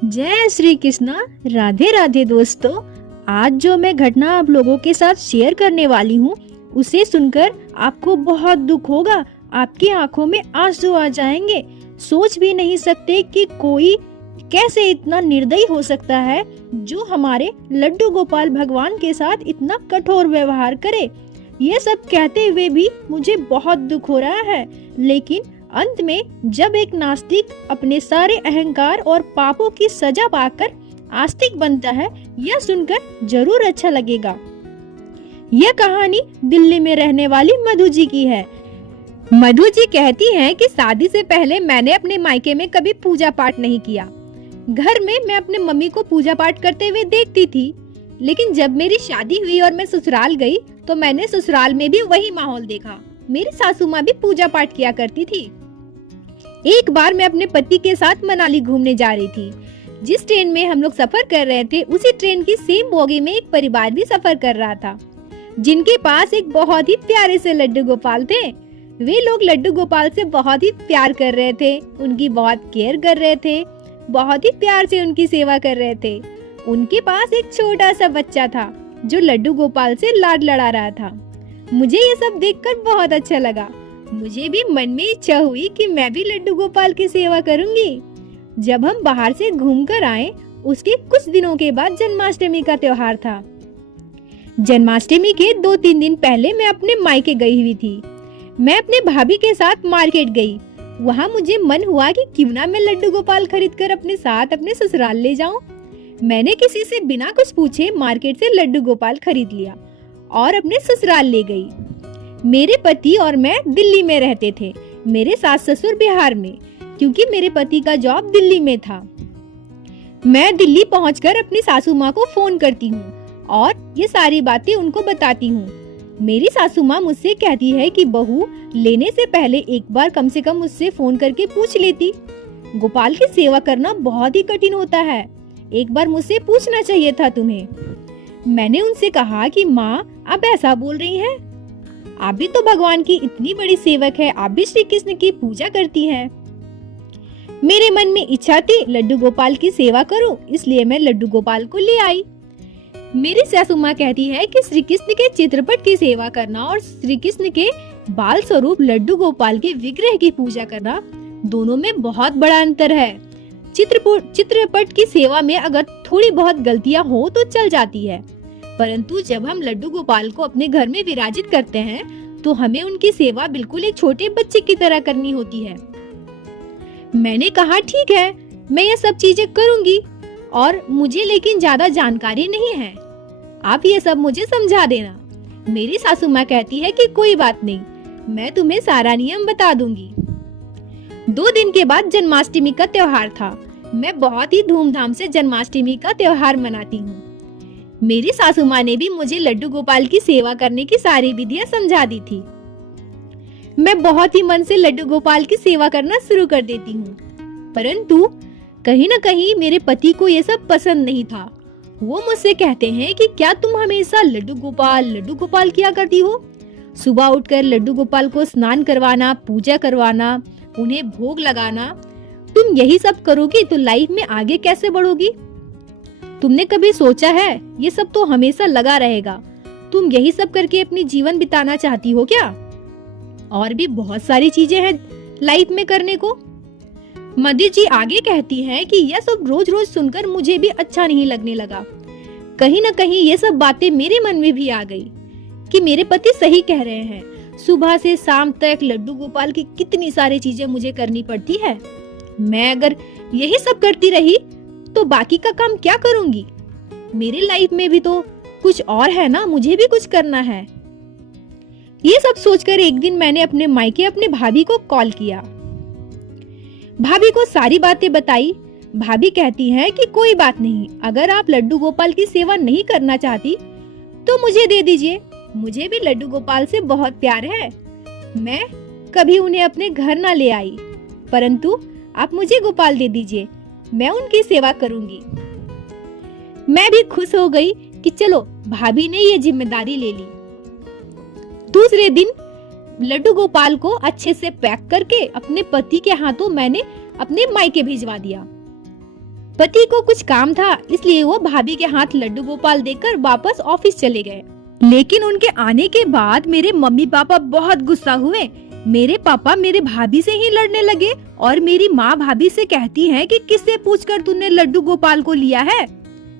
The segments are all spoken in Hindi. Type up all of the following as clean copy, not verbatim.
जय श्री कृष्णा। राधे राधे दोस्तों। आज जो मैं घटना आप लोगों के साथ शेयर करने वाली हूँ उसे सुनकर आपको बहुत दुख होगा, आपकी आंखों में आंसू आ जाएंगे। सोच भी नहीं सकते कि कोई कैसे इतना निर्दयी हो सकता है जो हमारे लड्डू गोपाल भगवान के साथ इतना कठोर व्यवहार करे। ये सब कहते हुए भी मुझे बहुत दुख हो रहा है, लेकिन अंत में जब एक नास्तिक अपने सारे अहंकार और पापों की सजा पाकर आस्तिक बनता है, यह सुनकर जरूर अच्छा लगेगा। यह कहानी दिल्ली में रहने वाली मधु जी की है। मधु जी कहती हैं कि शादी से पहले मैंने अपने मायके में कभी पूजा पाठ नहीं किया। घर में मैं अपने मम्मी को पूजा पाठ करते हुए देखती थी, लेकिन जब मेरी शादी हुई और मैं ससुराल गई तो मैंने ससुराल में भी वही माहौल देखा। मेरी सासू माँ भी पूजा पाठ किया करती थी। एक बार मैं अपने पति के साथ मनाली घूमने जा रही थी। जिस ट्रेन में हम लोग सफर कर रहे थे उसी ट्रेन की सेम बोगी में एक परिवार भी सफर कर रहा था, जिनके पास एक बहुत ही प्यारे से लड्डू गोपाल थे। वे लोग लड्डू गोपाल से बहुत ही प्यार कर रहे थे, उनकी बहुत केयर कर रहे थे, बहुत ही प्यार से उनकी सेवा कर रहे थे। उनके पास एक छोटा सा बच्चा था जो लड्डू गोपाल से लाड लड़ा रहा था। मुझे ये सब देखकर बहुत अच्छा लगा। मुझे भी मन में इच्छा हुई कि मैं भी लड्डू गोपाल की सेवा करूंगी। जब हम बाहर से घूमकर आए, उसके कुछ दिनों के बाद जन्माष्टमी का त्योहार था। जन्माष्टमी के 2-3 दिन पहले मैं अपने मायके गई हुई थी। मैं अपने भाभी के साथ मार्केट गई। वहाँ मुझे मन हुआ कि क्यों ना मैं लड्डू गोपाल खरीद कर अपने साथ अपने ससुराल ले जाऊं। मैंने किसी से बिना कुछ पूछे मार्केट से लड्डू गोपाल खरीद लिया और अपने ससुराल ले गई। मेरे पति और मैं दिल्ली में रहते थे, मेरे सास ससुर बिहार में, क्योंकि मेरे पति का जॉब दिल्ली में था। मैं दिल्ली पहुंचकर अपनी सासू माँ को फोन करती हूँ और ये सारी बातें उनको बताती हूँ। मेरी सासू माँ मुझसे कहती है कि बहू, लेने से पहले एक बार कम से कम मुझसे फोन करके पूछ लेती। गोपाल की सेवा करना बहुत ही कठिन होता है, एक बार मुझसे पूछना चाहिए था तुम्हें। मैंने उनसे कहा कि माँ, आप ऐसा बोल रही हैं? आप भी तो भगवान की इतनी बड़ी सेवक है, आप भी श्री कृष्ण की पूजा करती हैं। मेरे मन में इच्छा थी लड्डू गोपाल की सेवा करूं, इसलिए मैं लड्डू गोपाल को ले आई। मेरी सासू माँ कहती है कि श्री कृष्ण के चित्रपट की सेवा करना और श्री कृष्ण के बाल स्वरूप लड्डू गोपाल के विग्रह की पूजा करना, दोनों में बहुत बड़ा अंतर है। चित्रपट की सेवा में अगर थोड़ी बहुत गलतियां हो तो चल जाती है, परंतु जब हम लड्डू गोपाल को अपने घर में विराजित करते हैं तो हमें उनकी सेवा बिल्कुल एक छोटे बच्चे की तरह करनी होती है। मैंने कहा ठीक है, मैं ये सब चीजें करूंगी, और मुझे लेकिन ज्यादा जानकारी नहीं है, आप ये सब मुझे समझा देना। मेरी सासू माँ कहती है कि कोई बात नहीं, मैं तुम्हें सारा नियम बता दूंगी। 2 दिन के बाद जन्माष्टमी का त्योहार था। मैं बहुत ही धूमधाम से जन्माष्टमी का त्योहार मनाती हूँ। मेरी सासू माँ ने भी मुझे लड्डू गोपाल की सेवा करने की सारी विधियां समझा दी थी। मैं बहुत ही मन से लड्डू गोपाल की सेवा करना शुरू कर देती हूँ, परंतु कहीं न कहीं मेरे पति को ये सब पसंद नहीं था। वो मुझसे कहते हैं कि क्या तुम हमेशा लड्डू गोपाल किया करती हो? सुबह उठकर लड्डू गोपाल को स्नान करवाना, पूजा करवाना, उन्हें भोग लगाना, तुम यही सब करोगी तो लाइफ में आगे कैसे बढ़ोगी? तुमने कभी सोचा है ये सब तो हमेशा लगा रहेगा, तुम यही सब करके अपनी जीवन बिताना चाहती हो क्या? और भी बहुत सारी चीजें हैं लाइफ में करने को। मधु जी आगे कहती हैं कि यह सब रोज रोज सुनकर मुझे भी अच्छा नहीं लगने लगा। कहीं न कहीं ये सब बातें मेरे मन में भी आ गई कि मेरे पति सही कह रहे हैं। सुबह से शाम तक लड्डू गोपाल की कितनी सारी चीजें मुझे करनी पड़ती है। मैं अगर यही सब करती रही तो बाकी का काम क्या करूंगी? मेरी लाइफ में भी तो कुछ और है ना, मुझे भी कुछ करना है। ये सब सोचकर एक दिन मैंने अपने मायके अपने भाभी को कॉल किया। भाभी को सारी बातें बताई। भाभी कहती हैं कि कोई बात नहीं, अगर आप लड्डू गोपाल की सेवा नहीं करना चाहती तो मुझे दे दीजिए, मुझे भी लड्डू गोपाल से बहुत प्यार है। मैं कभी उन्हें अपने घर ना ले आई, परंतु आप मुझे गोपाल दे दीजिए, मैं उनकी सेवा करूंगी। मैं भी खुश हो गई कि चलो भाभी ने ये जिम्मेदारी ले ली। दूसरे दिन लड्डू गोपाल को अच्छे से पैक करके अपने पति के हाथों मैंने अपने मायके भिजवा दिया। पति को कुछ काम था, इसलिए वो भाभी के हाथ लड्डू गोपाल देकर वापस ऑफिस चले गए। लेकिन उनके आने के बाद मेरे मम्मी पापा बहुत गुस्सा हुए। मेरे पापा मेरे भाभी से ही लड़ने लगे और मेरी माँ भाभी से कहती है कि किससे पूछकर तूने लड्डू गोपाल को लिया है।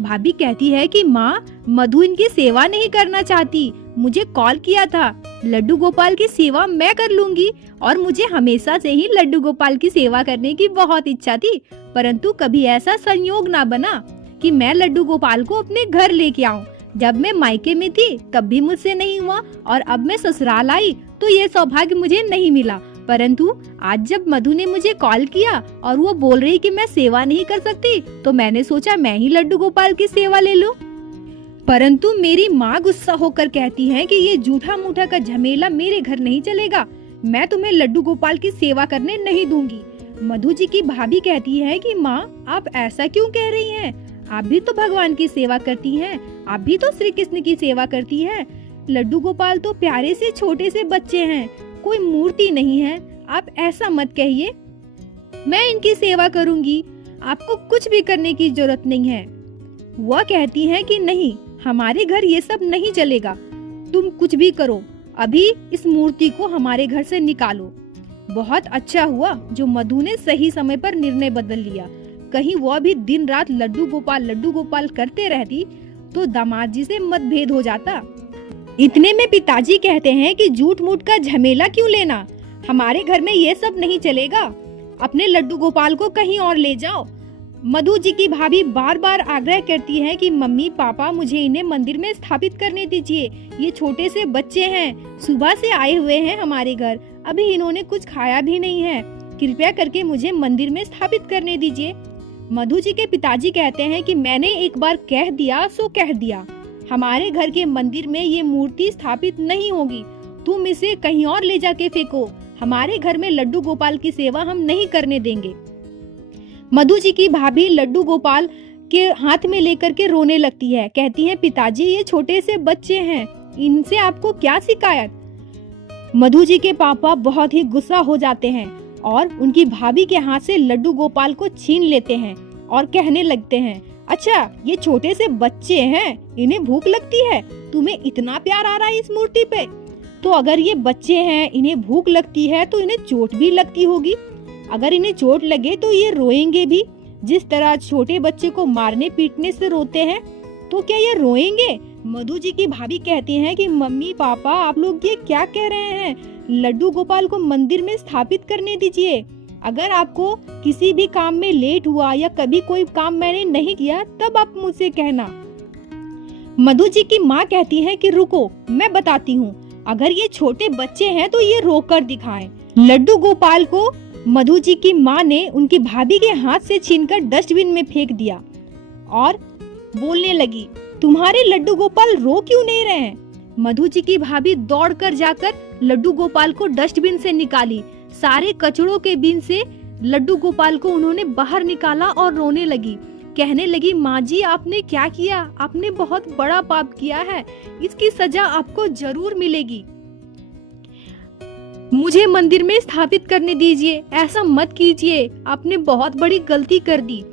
भाभी कहती है कि माँ, मधु इनकी सेवा नहीं करना चाहती, मुझे कॉल किया था, लड्डू गोपाल की सेवा मैं कर लूंगी और मुझे हमेशा से ही लड्डू गोपाल की सेवा करने की बहुत इच्छा थी, परंतु कभी ऐसा संयोग ना बना कि मैं लड्डू गोपाल को अपने घर लेके आऊं। जब मैं मायके में थी तब भी मुझसे नहीं हुआ और अब मैं ससुराल आई तो ये सौभाग्य मुझे नहीं मिला। परंतु आज जब मधु ने मुझे कॉल किया और वो बोल रही कि मैं सेवा नहीं कर सकती, तो मैंने सोचा मैं ही लड्डू गोपाल की सेवा ले लूं। परंतु मेरी माँ गुस्सा होकर कहती है कि ये झूठा मूठा का झमेला मेरे घर नहीं चलेगा, मैं तुम्हें लड्डू गोपाल की सेवा करने नहीं दूंगी। मधु जी की भाभी कहती है कि माँ, आप ऐसा क्यों कह रही हैं? आप भी तो भगवान की सेवा करती हैं, आप भी तो श्री कृष्ण की सेवा करती हैं। लड्डू गोपाल तो प्यारे से छोटे से बच्चे हैं, कोई मूर्ति नहीं है, आप ऐसा मत कहिए। मैं इनकी सेवा करूंगी, आपको कुछ भी करने की जरूरत नहीं है। वह कहती है कि नहीं, हमारे घर ये सब नहीं चलेगा, तुम कुछ भी करो, अभी इस मूर्ति को हमारे घर से निकालो। बहुत अच्छा हुआ जो मधु ने सही समय पर निर्णय बदल लिया। कहीं वह भी दिन रात लड्डू गोपाल करते रहती तो दामाद जी से मतभेद हो जाता। इतने में पिताजी कहते हैं कि झूठ मूठ का झमेला क्यों लेना, हमारे घर में ये सब नहीं चलेगा, अपने लड्डू गोपाल को कहीं और ले जाओ। मधु जी की भाभी बार बार आग्रह करती है कि मम्मी पापा, मुझे इन्हें मंदिर में स्थापित करने दीजिए, ये छोटे से बच्चे हैं, सुबह से आए हुए हैं हमारे घर, अभी इन्होंने कुछ खाया भी नहीं है, कृपया करके मुझे मंदिर में स्थापित करने दीजिए। मधु जी के पिताजी कहते हैं कि मैंने एक बार कह दिया सो कह दिया, हमारे घर के मंदिर में ये मूर्ति स्थापित नहीं होगी, तुम इसे कहीं और ले जाके फेंको, हमारे घर में लड्डू गोपाल की सेवा हम नहीं करने देंगे। मधु जी की भाभी लड्डू गोपाल के हाथ में लेकर के रोने लगती है, कहती है पिताजी ये छोटे से बच्चे हैं, इनसे आपको क्या शिकायत। मधु जी के पापा बहुत ही गुस्सा हो जाते हैं और उनकी भाभी के हाथ से लड्डू गोपाल को छीन लेते हैं और कहने लगते हैं, अच्छा ये छोटे से बच्चे हैं, इन्हें भूख लगती है, तुम्हें इतना प्यार आ रहा है इस मूर्ति पे, तो अगर ये बच्चे हैं इन्हें भूख लगती है तो इन्हें चोट भी लगती होगी, अगर इन्हें चोट लगे तो ये रोएंगे भी, जिस तरह छोटे बच्चे को मारने पीटने से रोते हैं, तो क्या ये रोएंगे। मधु जी की भाभी कहती हैं कि मम्मी पापा आप लोग ये क्या कह रहे हैं, लड्डू गोपाल को मंदिर में स्थापित करने दीजिए, अगर आपको किसी भी काम में लेट हुआ या कभी कोई काम मैंने नहीं किया तब आप मुझसे कहना। मधु जी की माँ कहती है कि रुको मैं बताती हूँ, अगर ये छोटे बच्चे हैं तो ये रोकर दिखाएं। लड्डू गोपाल को मधु जी की माँ ने उनकी भाभी के हाथ से छीनकर डस्टबिन में फेंक दिया और बोलने लगी, तुम्हारे लड्डू गोपाल रो क्यों नहीं रहे हैं। मधु जी की भाभी दौड़कर जाकर लड्डू गोपाल को डस्टबिन से निकाली, सारे कचड़ों के बिन से लड्डू गोपाल को उन्होंने बाहर निकाला और रोने लगी, कहने लगी, माँ जी आपने क्या किया, आपने बहुत बड़ा पाप किया है, इसकी सजा आपको जरूर मिलेगी, मुझे मंदिर में स्थापित करने दीजिए, ऐसा मत कीजिए, आपने बहुत बड़ी गलती कर दी।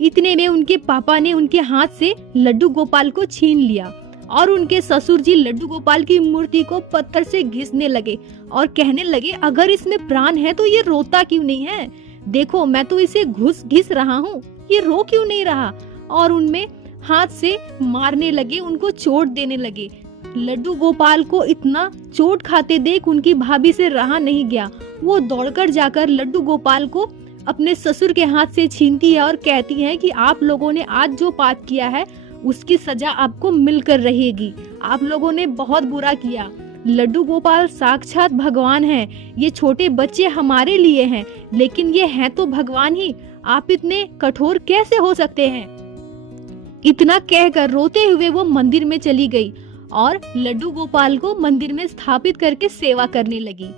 इतने में उनके पापा ने उनके हाथ से लड्डू गोपाल को छीन लिया और उनके ससुर जी लड्डू गोपाल की मूर्ति को पत्थर से घिसने लगे और कहने लगे, अगर इसमें प्राण है तो ये रोता क्यों नहीं है, देखो मैं तो इसे घिस रहा हूँ, ये रो क्यों नहीं रहा। और उनमें हाथ से मारने लगे, उनको चोट देने लगे। लड्डू गोपाल को इतना चोट खाते देख उनकी भाभी से रहा नहीं गया, वो दौड़कर जाकर लड्डू गोपाल को अपने ससुर के हाथ से छीनती है और कहती है कि आप लोगों ने आज जो पाप किया है उसकी सजा आपको मिलकर रहेगी, आप लोगों ने बहुत बुरा किया। लड्डू गोपाल साक्षात भगवान हैं, ये छोटे बच्चे हमारे लिए हैं, लेकिन ये हैं तो भगवान ही, आप इतने कठोर कैसे हो सकते हैं। इतना कहकर रोते हुए वो मंदिर में चली गई और लड्डू गोपाल को मंदिर में स्थापित करके सेवा करने लगी।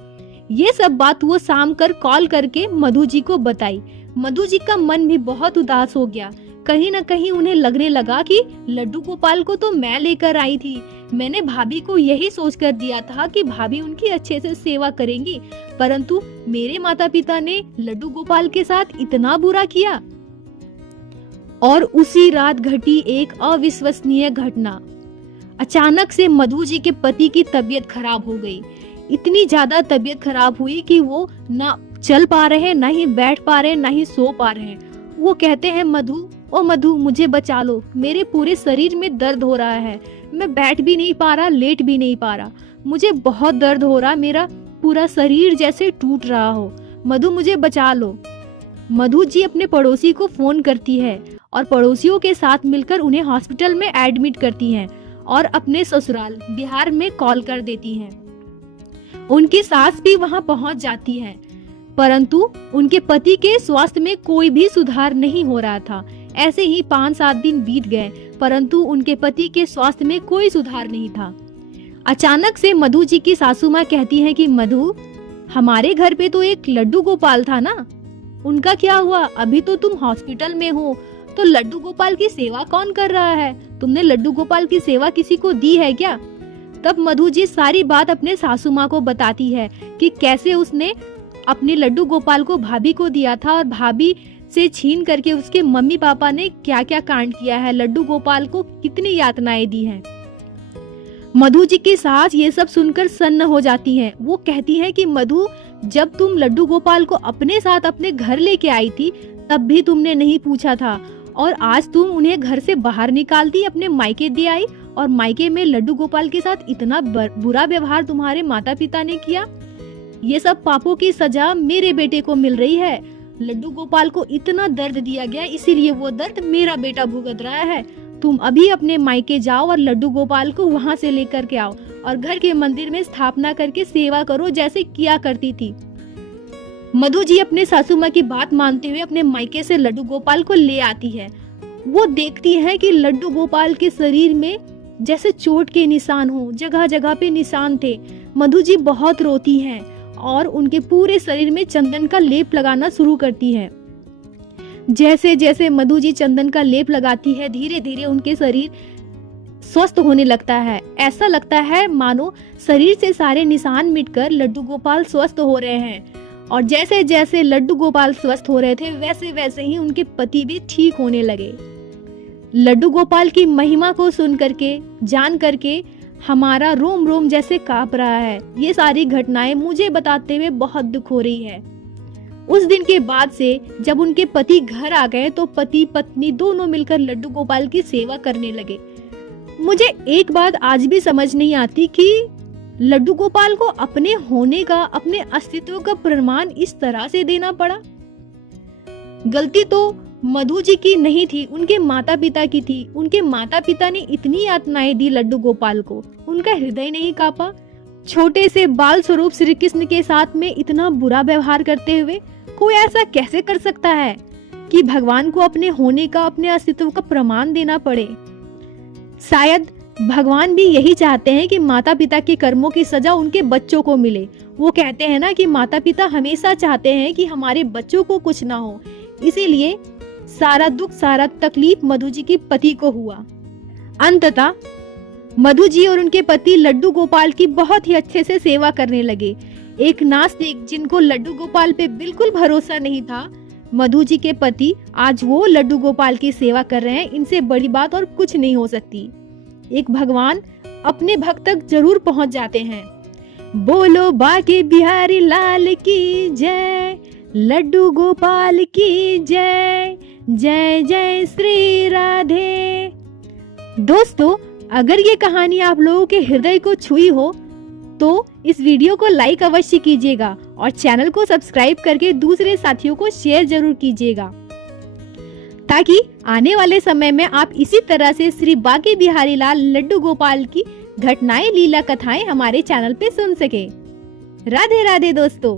ये सब बात वो शाम कर कॉल करके मधु जी को बताई। मधु जी का मन भी बहुत उदास हो गया, कहीं न कहीं उन्हें लगने लगा कि लड्डू गोपाल को तो मैं लेकर आई थी, मैंने भाभी को यही सोच कर दिया था कि भाभी उनकी अच्छे से सेवा करेंगी, परंतु मेरे माता पिता ने लड्डू गोपाल के साथ इतना बुरा किया। और उसी रात घटी एक अविश्वसनीय घटना। अचानक से मधु जी के पति की तबीयत खराब हो गई। इतनी ज्यादा तबीयत खराब हुई कि वो ना चल पा रहे हैं, ना ही बैठ पा रहे हैं, ना ही सो पा रहे हैं। वो कहते हैं, मधु, ओ मधु, मुझे बचा लो, मेरे पूरे शरीर में दर्द हो रहा है, मैं बैठ भी नहीं पा रहा, लेट भी नहीं पा रहा, मुझे बहुत दर्द हो रहा, मेरा पूरा शरीर जैसे टूट रहा हो, मधु मुझे बचा लो। मधु जी अपने पड़ोसी को फोन करती है और पड़ोसियों के साथ मिलकर उन्हें हॉस्पिटल में एडमिट करती हैं और अपने ससुराल बिहार में कॉल कर देती हैं। उनकी सास भी वहां पहुंच जाती है, परंतु उनके पति के स्वास्थ्य में कोई भी सुधार नहीं हो रहा था। ऐसे ही 5-7 दिन बीत गए, परंतु उनके पति के स्वास्थ्य में कोई सुधार नहीं था। अचानक से मधु जी की सासू माँ कहती है कि मधु, हमारे घर पे तो एक लड्डू गोपाल था ना, उनका क्या हुआ? अभी तो तुम हॉस्पिटल में हो, तो लड्डू गोपाल की सेवा कौन कर रहा है? तुमने लड्डू गोपाल की सेवा किसी को दी है क्या? तब मधु जी सारी बात अपने सासू माँ को बताती है कि कैसे उसने अपने लड्डू गोपाल को भाभी को दिया था और भाभी से छीन करके उसके मम्मी पापा ने क्या क्या कांड किया है, लड्डू गोपाल को कितनी यातनाएं दी हैं। मधु जी की सास ये सब सुनकर सन्न हो जाती हैं। वो कहती हैं कि मधु, जब तुम लड्डू गोपाल को अपने साथ अपने घर लेके आई थी तब भी तुमने नहीं पूछा था, और आज तुम उन्हें घर से बाहर निकाल दी, अपने मायके दे आई, और मायके में लड्डू गोपाल के साथ इतना बुरा व्यवहार तुम्हारे माता पिता ने किया। ये सब पापों की सजा मेरे बेटे को मिल रही है। लड्डू गोपाल को इतना दर्द दिया गया, इसीलिए वो दर्द मेरा बेटा भुगत रहा है। तुम अभी अपने मायके जाओ और लड्डू गोपाल को वहाँ से लेकर के आओ और घर के मंदिर में स्थापना करके सेवा करो जैसे किया करती थी। मधु जी अपने सासू माँ की बात मानते हुए अपने मायके से लड्डू गोपाल को ले आती है। वो देखती है कि लड्डू गोपाल के शरीर में जैसे चोट के निशान हो, जगह जगह पे निशान थे। मधु जी बहुत रोती हैं और उनके पूरे शरीर में चंदन का लेप लगाना शुरू करती है। जैसे जैसे मधु जी चंदन का लेप लगाती है, धीरे धीरे उनके शरीर स्वस्थ होने लगता है। ऐसा लगता है मानो शरीर से सारे निशान मिटकर लड्डू गोपाल स्वस्थ हो रहे हैं। और जैसे जैसे लड्डू गोपाल स्वस्थ हो रहे थे, वैसे वैसे ही उनके पति भी ठीक होने लगे। लड्डू गोपाल की महिमा को सुन करके, जान करके हमारा रोम रोम जैसे कांप रहा है। ये सारी घटनाएं मुझे बताते हुए बहुत दुख हो रही है। उस दिन के बाद से जब उनके पति घर आ गए तो पति पत्नी दोनों मिलकर लड्डू गोपाल की सेवा करने लगे। मुझे एक बात आज भी समझ नहीं आती कि लड्डू गोपाल को अपने होने का, अपने अस्तित्व का प्रमाण इस तरह से देना पड़ा। गलती तो मधु जी की नहीं थी, उनके माता पिता की थी। उनके माता पिता ने इतनी यातनाएं दी लड्डू गोपाल को, उनका हृदय नहीं कांपा। छोटे से बाल स्वरूप श्री कृष्ण के साथ में इतना बुरा व्यवहार करते हुए कोई ऐसा कैसे कर सकता है कि भगवान को अपने होने का, अपने अस्तित्व का प्रमाण देना पड़े। शायद भगवान भी यही चाहते हैं कि माता पिता के कर्मों की सजा उनके बच्चों को मिले। वो कहते हैं ना कि माता पिता हमेशा चाहते हैं कि हमारे बच्चों को कुछ ना हो, इसीलिए सारा दुख, सारा तकलीफ मधु जी के पति को हुआ। अंततः मधु जी और उनके पति लड्डू गोपाल की बहुत ही अच्छे से सेवा करने लगे। एक नास्तिक जिनको लड्डू गोपाल पे बिल्कुल भरोसा नहीं था, मधु जी के पति आज वो लड्डू गोपाल की सेवा कर रहे हैं। इनसे बड़ी बात और कुछ नहीं हो सकती। एक भगवान अपने भक्त तक जरूर पहुंच जाते हैं। बोलो बाके बिहारी लाल की जय, लड्डू गोपाल की जय, जय जय श्री राधे। दोस्तों, अगर ये कहानी आप लोगों के हृदय को छुई हो तो इस वीडियो को लाइक अवश्य कीजिएगा और चैनल को सब्सक्राइब करके दूसरे साथियों को शेयर जरूर कीजिएगा, ताकि आने वाले समय में आप इसी तरह से श्री बाके बिहारी लाल लड्डू गोपाल की घटनाएं, लीला कथाएं हमारे चैनल पे सुन सके। राधे राधे दोस्तों।